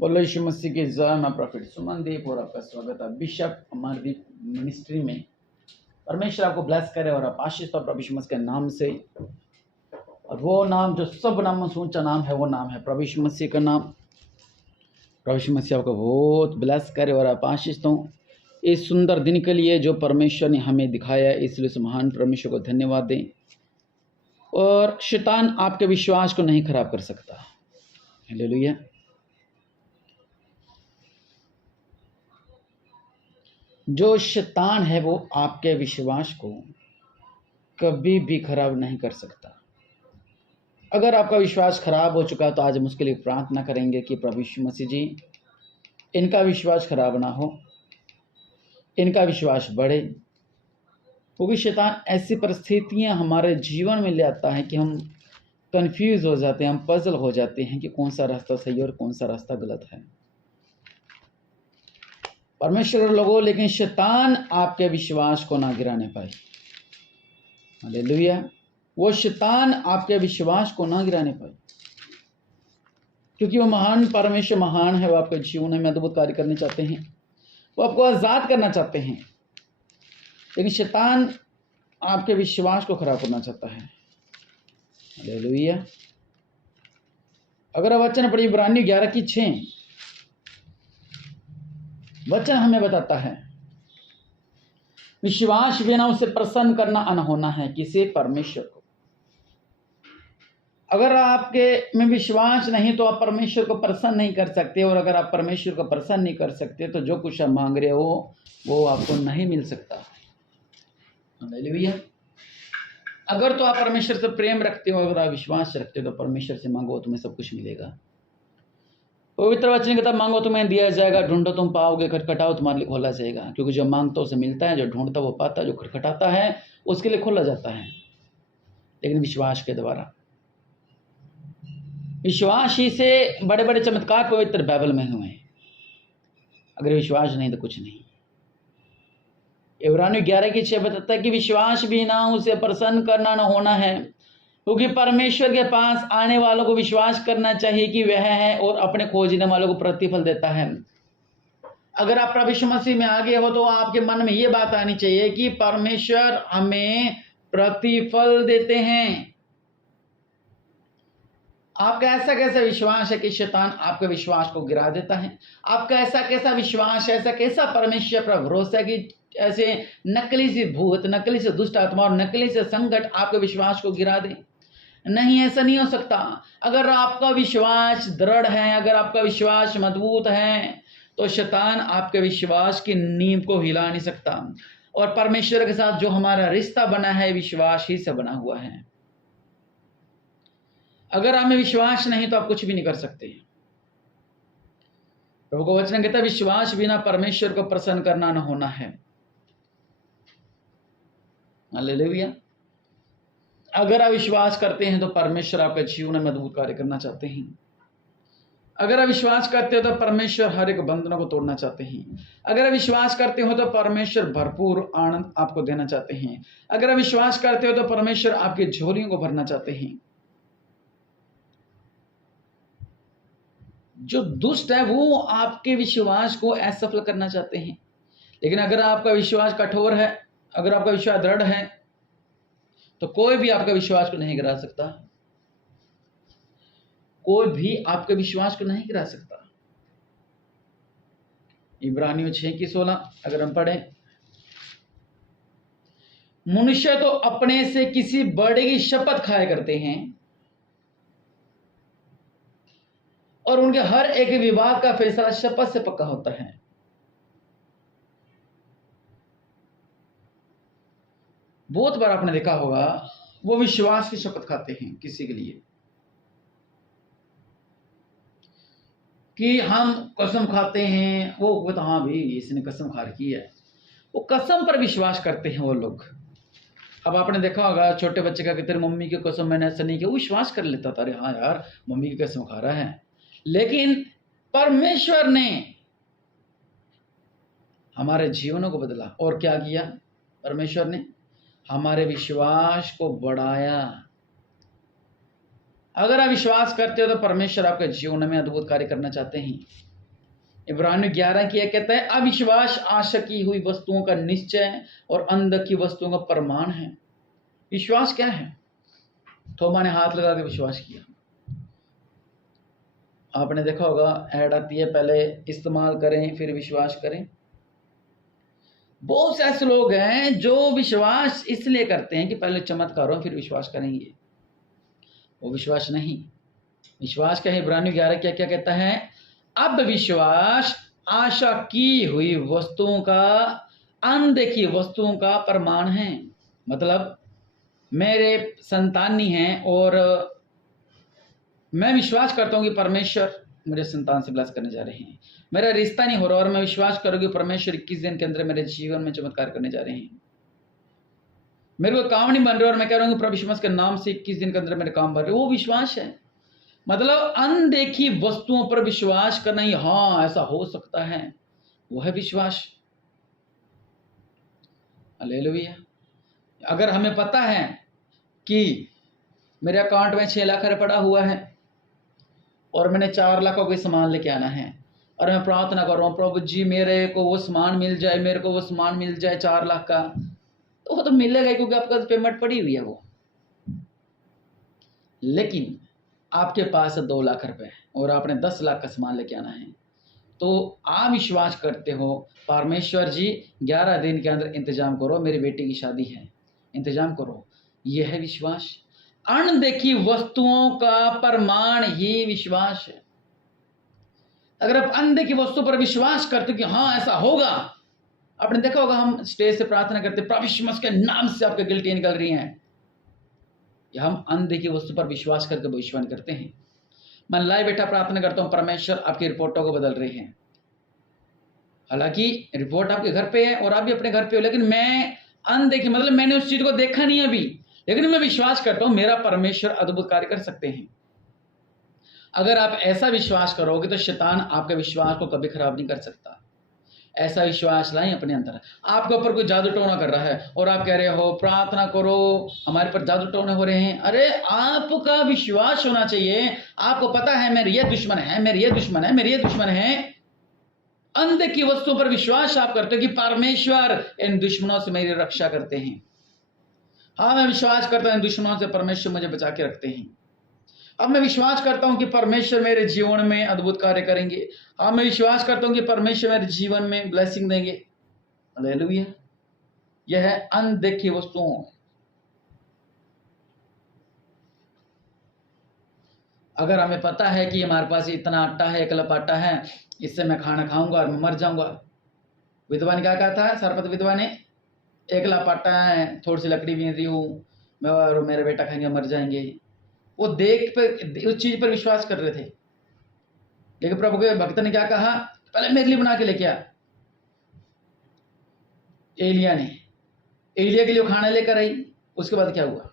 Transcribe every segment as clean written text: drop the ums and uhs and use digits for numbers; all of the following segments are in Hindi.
बोलो यीशु मसीह के जय। मैं प्रॉफिट सुमन दीप और आपका स्वागत है बिशप अमरदीप मिनिस्ट्री में। परमेश्वर आपको ब्लेस करे और आप आशीष तो प्रभु यीशु मसीह के नाम से। और वो नाम जो सब नामों से ऊंचा नाम है वो नाम है प्रभु यीशु मसीह का नाम। प्रभु यीशु मसीह आपको बहुत ब्लेस करे और आप आशीष दो इस सुंदर दिन के लिए जो परमेश्वर ने हमें दिखाया, इसलिए उस महान परमेश्वर को धन्यवाद दें। और शैतान आपके विश्वास को नहीं खराब कर सकता। हालेलुया। जो शैतान है वो आपके विश्वास को कभी भी खराब नहीं कर सकता। अगर आपका विश्वास खराब हो चुका है तो आज हम उसके लिए प्रार्थना करेंगे कि प्रभु यीशु मसीह जी, इनका विश्वास खराब ना हो, इनका विश्वास बढ़े। क्योंकि शैतान ऐसी परिस्थितियां हमारे जीवन में ले आता है कि हम कंफ्यूज हो जाते हैं, हम पजल हो जाते हैं कि कौन सा रास्ता सही है और कौन सा रास्ता गलत है। परमेश्वर लोगों, लेकिन शैतान आपके विश्वास को ना गिराने पाए। हालेलुया। वो शैतान आपके विश्वास को ना गिराने पाए, क्योंकि वो महान परमेश्वर महान है। वो आपके जीवन में अद्भुत कार्य करने चाहते हैं, वो आपको आजाद करना चाहते हैं। लेकिन शैतान आपके विश्वास को खराब करना चाहता है। हालेलुया। अगर वचन पढ़िए इब्रानी 11:6, वचन हमें बताता है विश्वास बिना उसे प्रसन्न करना अनहोना है, किसे? परमेश्वर को। अगर आपके में विश्वास नहीं तो आप परमेश्वर को प्रसन्न नहीं कर सकते, और अगर आप परमेश्वर को प्रसन्न नहीं कर सकते तो जो कुछ आप मांग रहे हो वो आपको नहीं मिल सकता। हालेलुया। अगर तो आप परमेश्वर से प्रेम रखते हो, अगर आप विश्वास रखते हो तो परमेश्वर से मांगो, तुम्हें सब कुछ मिलेगा। पवित्र वचन की तरफ मांगो तुम्हें दिया जाएगा, ढूंढो तुम पाओगे, खटखटाओ तुम्हारे लिए खोला जाएगा। क्योंकि जो मांगता उसे मिलता है, जो ढूंढता वो पाता है, जो खटखटाता है उसके लिए खोला जाता है। लेकिन विश्वास के द्वारा, विश्वास ही से बड़े बड़े चमत्कार पवित्र बाइबल में हुए हैं। अगर विश्वास नहीं तो कुछ नहीं। इब्रानी 11:6 बताता है कि विश्वास भी ना उसे प्रसन्न करना न होना है, क्योंकि परमेश्वर के पास आने वालों को विश्वास करना चाहिए कि वह है और अपने खोजने वालों को प्रतिफल देता है। अगर आप प्रभु यीशु मसीह में आगे हो तो आपके मन में ये बात आनी चाहिए कि परमेश्वर हमें प्रतिफल देते हैं। आपका ऐसा कैसा विश्वास है कि शैतान आपके विश्वास को गिरा देता है? आपका ऐसा कैसा विश्वास है, ऐसा कैसा परमेश्वर पर भरोसा है कि ऐसे नकली से भूत, नकली से दुष्ट आत्मा और नकली से संकट आपके विश्वास को गिरा दे? नहीं, ऐसा नहीं हो सकता। अगर आपका विश्वास दृढ़ है, अगर आपका विश्वास मजबूत है, तो शैतान आपके विश्वास की नींव को हिला नहीं सकता। और परमेश्वर के साथ जो हमारा रिश्ता बना है विश्वास ही से बना हुआ है। अगर हमें विश्वास नहीं तो आप कुछ भी नहीं कर सकते। प्रभु का वचन कहता है विश्वास बिना परमेश्वर को प्रसन्न करना न होना है। हालेलुया। अगर आप विश्वास करते हैं तो परमेश्वर आपके जीवन में अद्भुत कार्य करना चाहते हैं। अगर आप विश्वास करते हो तो परमेश्वर हर एक बंधनों को तोड़ना चाहते हैं। अगर आप विश्वास करते हो तो परमेश्वर भरपूर आनंद आपको देना चाहते हैं। अगर आप विश्वास करते हो तो परमेश्वर आपकी झोलियों को भरना चाहते हैं। जो दुष्ट है वो आपके विश्वास को असफल करना चाहते हैं। लेकिन अगर आपका विश्वास कठोर है, अगर आपका विश्वास दृढ़ है, तो कोई भी आपका विश्वास को नहीं गिरा सकता। कोई भी आपके विश्वास को नहीं गिरा सकता। इब्रानियों 6:16 अगर हम पढ़ें, मनुष्य तो अपने से किसी बड़े की शपथ खाया करते हैं और उनके हर एक विवाद का फैसला शपथ से पक्का होता है। बहुत बार आपने देखा होगा वो विश्वास की शपथ खाते हैं किसी के लिए कि हम कसम खाते हैं। वो कहता हाँ भाई इसने कसम खा रखी है। वो कसम पर विश्वास करते हैं वो लोग। अब आपने देखा होगा छोटे बच्चे का कि तेरी मम्मी की कसम मैंने ऐसा नहीं किया, वो विश्वास कर लेता था, अरे हाँ यार मम्मी की कसम खा रहा है। लेकिन परमेश्वर ने हमारे जीवनों को बदला और क्या किया? परमेश्वर ने हमारे विश्वास को बढ़ाया। अगर आप विश्वास करते हो तो परमेश्वर आपके जीवन में अद्भुत कार्य करना चाहते हैं। इब्रानियों 11 की कहता है, अविश्वास आशा की हुई वस्तुओं का निश्चय और अंध की वस्तुओं का प्रमाण है। विश्वास क्या है? थोमा ने हाथ लगा के विश्वास किया। आपने देखा होगा ऐड आती है, पहले इस्तेमाल करें फिर विश्वास करें। बहुत से ऐसे लोग हैं जो विश्वास इसलिए करते हैं कि पहले चमत्कार हो फिर विश्वास करेंगे। वो विश्वास नहीं। विश्वास क्या है? इब्रानियों 11 क्या क्या कहता है? अब विश्वास आशा की हुई वस्तुओं का, अनदेखी वस्तुओं का प्रमाण है। मतलब मेरे संतानी हैं और मैं विश्वास करता हूं कि परमेश्वर मुझे संतान से ब्लेस करने जा रहे हैं। मेरा रिश्ता नहीं हो रहा और मैं विश्वास करूँ कि परमेश्वर 21 दिन के अंदर मेरे जीवन में चमत्कार करने जा रहे हैं। मेरे को काम नहीं बन रहा और मैं कह रहा हूँ कि प्रभु यीशु मसीह के नाम से 21 दिन के अंदर मेरे काम बन रहे, वो विश्वास है। मतलब अनदेखी वस्तुओं पर विश्वास करना ही, हाँ ऐसा हो सकता है, वो है विश्वास। हालेलुया। अगर हमें पता है कि मेरे अकाउंट में 6 लाख पड़ा हुआ है और मैंने 4 लाख का कोई सामान लेके आना है और मैं प्रार्थना कर रहा हूँ, प्रभु जी मेरे को वो सामान मिल जाए, मेरे को वो सामान मिल जाए 4 लाख का, तो वो तो मिलेगा क्योंकि आपका पेमेंट पड़ी हुई है वो। लेकिन आपके पास 2 लाख रुपए और आपने 10 लाख का सामान लेके आना है, तो आप विश्वास करते हो परमेश्वर जी 11 दिन के अंदर इंतजाम करो, मेरी बेटी की शादी है, इंतजाम करो। यह है विश्वास। अनदेखी वस्तुओं का प्रमाण ही विश्वास है। अगर आप अनदेखी वस्तु पर विश्वास करते हो कि हाँ ऐसा होगा, आपने देखा होगा हम स्टेज से प्रार्थना करते, प्रभु यीशु मसीह के नाम से आपके गिल्टियां निकल रही हैं, या हम अनदेखी वस्तु पर विश्वास करके भविष्यवाणी करते हैं। मैं लाइव बैठा प्रार्थना करता हूं, परमेश्वर आपकी रिपोर्टों को बदल रहे हैं। हालांकि रिपोर्ट आपके घर पे है और आप भी अपने घर पे हो, लेकिन मैं अनदेखी, मतलब मैंने उस चीज को देखा नहीं अभी, लेकिन मैं विश्वास करता हूं मेरा परमेश्वर अद्भुत कार्य कर सकते हैं। अगर आप ऐसा विश्वास करोगे तो शैतान आपके विश्वास को कभी खराब नहीं कर सकता। ऐसा विश्वास लाएं अपने अंदर। आपके ऊपर कोई जादू टोना कर रहा है और आप कह रहे हो प्रार्थना करो हमारे पर जादू टोने हो रहे हैं, अरे आपका विश्वास होना चाहिए। आपको पता है मेरे ये दुश्मन है, मेरे ये दुश्मन है, मेरे ये दुश्मन है। अनदेखी वस्तुओं पर विश्वास आप करते हो कि परमेश्वर इन दुश्मनों से मेरी रक्षा करते हैं। हाँ मैं विश्वास करता हूं दुश्मनों से परमेश्वर मुझे बचा के रखते हैं। अब मैं विश्वास करता हूं कि परमेश्वर मेरे जीवन में अद्भुत कार्य करेंगे। हाँ मैं विश्वास करता हूं कि परमेश्वर मेरे जीवन में ब्लेसिंग देंगे। हालेलुया। यह है अनदेखी वस्तुओं। अगर हमें पता है कि हमारे पास इतना आटा है, 1 लप आटा है, इससे मैं खाना खाऊंगा और मैं मर जाऊंगा। विधवा ने क्या कहा था? सरपत विधवा ने, 1 लप आटा है, थोड़ी सी लकड़ी बीन रही हूं, मैं और मेरा बेटा खाएंगे, मर जाएंगे। वो देख पर उस चीज पर विश्वास कर रहे थे। लेकिन प्रभु के भक्त ने क्या कहा? पहले मेरे लिए बना के लेके आ। एलिया ने, एलिया के लिए खाना लेकर आई। उसके बाद क्या हुआ?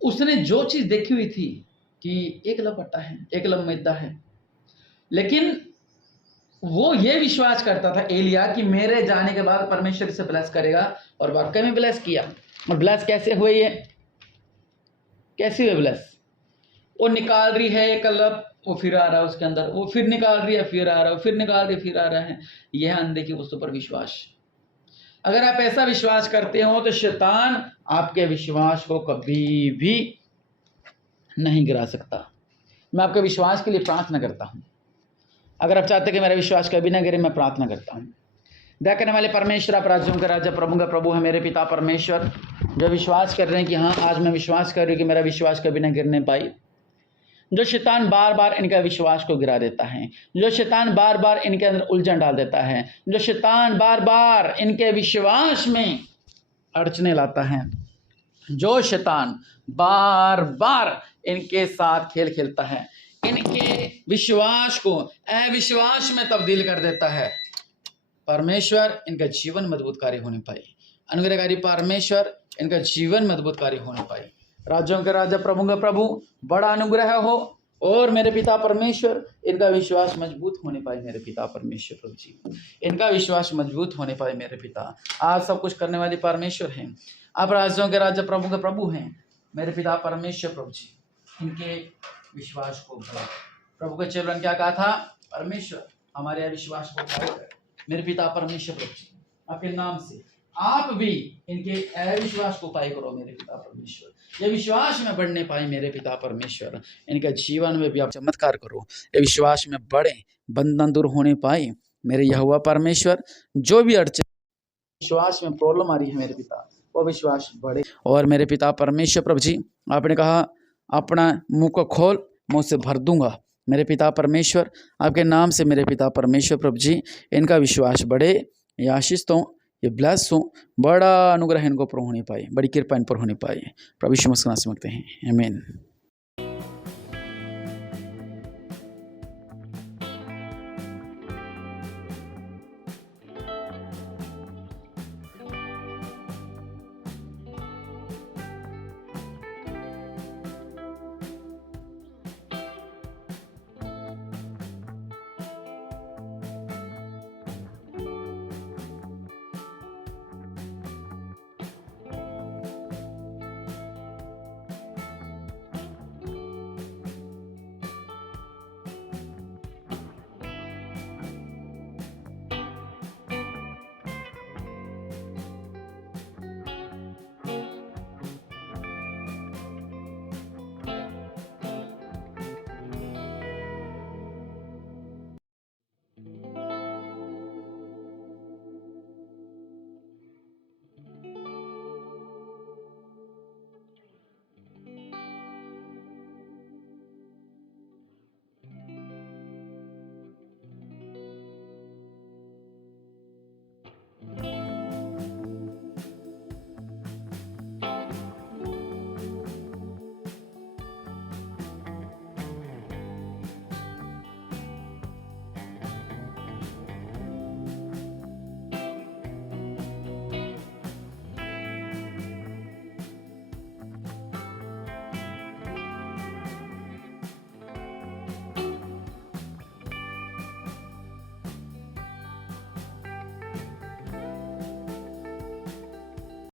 उसने जो चीज देखी हुई थी कि 1 लप आटा है, 1 लप मैदा है, लेकिन वो ये विश्वास करता था एलिया कि मेरे जाने के बाद परमेश्वर इसे ब्लेस करेगा, और वाकई में ब्लेस किया। और ब्लेस कैसे हुए? ये कैसे हुए ब्लेस? वो निकाल रही है 1 लप, वो फिर आ रहा है उसके अंदर, वो फिर निकाल रही है, फिर आ रहा है, फिर निकाल रही है, फिर आ रहा है। यह अनदेखी वस्तु पर विश्वास। अगर आप ऐसा विश्वास करते हो तो शैतान आपके विश्वास को कभी भी नहीं गिरा सकता। मैं आपके विश्वास के लिए प्रार्थना करता हूं। अगर आप चाहते कि मेरा विश्वास कभी ना गिरे, मैं प्रार्थना करता हूं। दया करने वाले परमेश्वर, आप राज्यों के राजा, प्रभु का प्रभु है, मेरे पिता परमेश्वर, जो विश्वास कर रहे हैं कि हाँ आज मैं विश्वास कर रही हूँ कि मेरा विश्वास कभी ना गिरने पाई। जो शैतान बार बार इनका विश्वास को गिरा देता है, जो शैतान बार बार इनके अंदर उलझन डाल देता है, जो शैतान बार बार इनके विश्वास में अड़चने लाता है, जो शैतान बार बार इनके साथ खेल खेलता है, इनके विश्वास को अविश्वास में तब्दील कर देता है, परमेश्वर इनका जीवन मजबूत कार्य होने पाए। अनुग्रहकारी परमेश्वर इनका जीवन मजबूत कार्य होने पाए। राज्यों के राजा, प्रभु का प्रभु, बड़ा अनुग्रह हो और मेरे पिता परमेश्वर इनका विश्वास मजबूत होने पाए। मेरे पिता परमेश्वर प्रभु जी, इनका विश्वास मजबूत होने पाए। मेरे पिता आज सब कुछ करने वाले परमेश्वर हैं। आप राज्यों के राजा, प्रभु के प्रभु हैं। मेरे पिता परमेश्वर प्रभु जी, इनके विश्वास को बढ़ाओ। प्रभु के चेलन क्या कहा था? परमेश्वर हमारे अविश्वास को उपाय करें मेरे पिता परमेश्वर प्रभु जी, आपके नाम से आप भी इनके अविश्वास को उपाय करो मेरे पिता परमेश्वर। ये विश्वास में बढ़ने पाए मेरे पिता परमेश्वर, इनके जीवन में भी आप चमत्कार करो, ये विश्वास में बढ़े, बंधन दूर होने पाए मेरे यहोवा परमेश्वर। जो भी अड़चन विश्वास में प्रॉब्लम आ रही है मेरे पिता, वो विश्वास बढ़े। और मेरे पिता परमेश्वर प्रभु जी, आपने कहा अपना मुंह को खोल मैं उससे भर दूंगा मेरे पिता परमेश्वर। आपके नाम से मेरे पिता परमेश्वर प्रभु जी, इनका विश्वास बढ़े, ये आशीष तो ये ब्लेस हो, बड़ा अनुग्रह इनको पर होने पाए, बड़ी कृपा इन पर होने पाए। प्रभु यीशु मसीह के नाम से मांगते हैं, आमीन।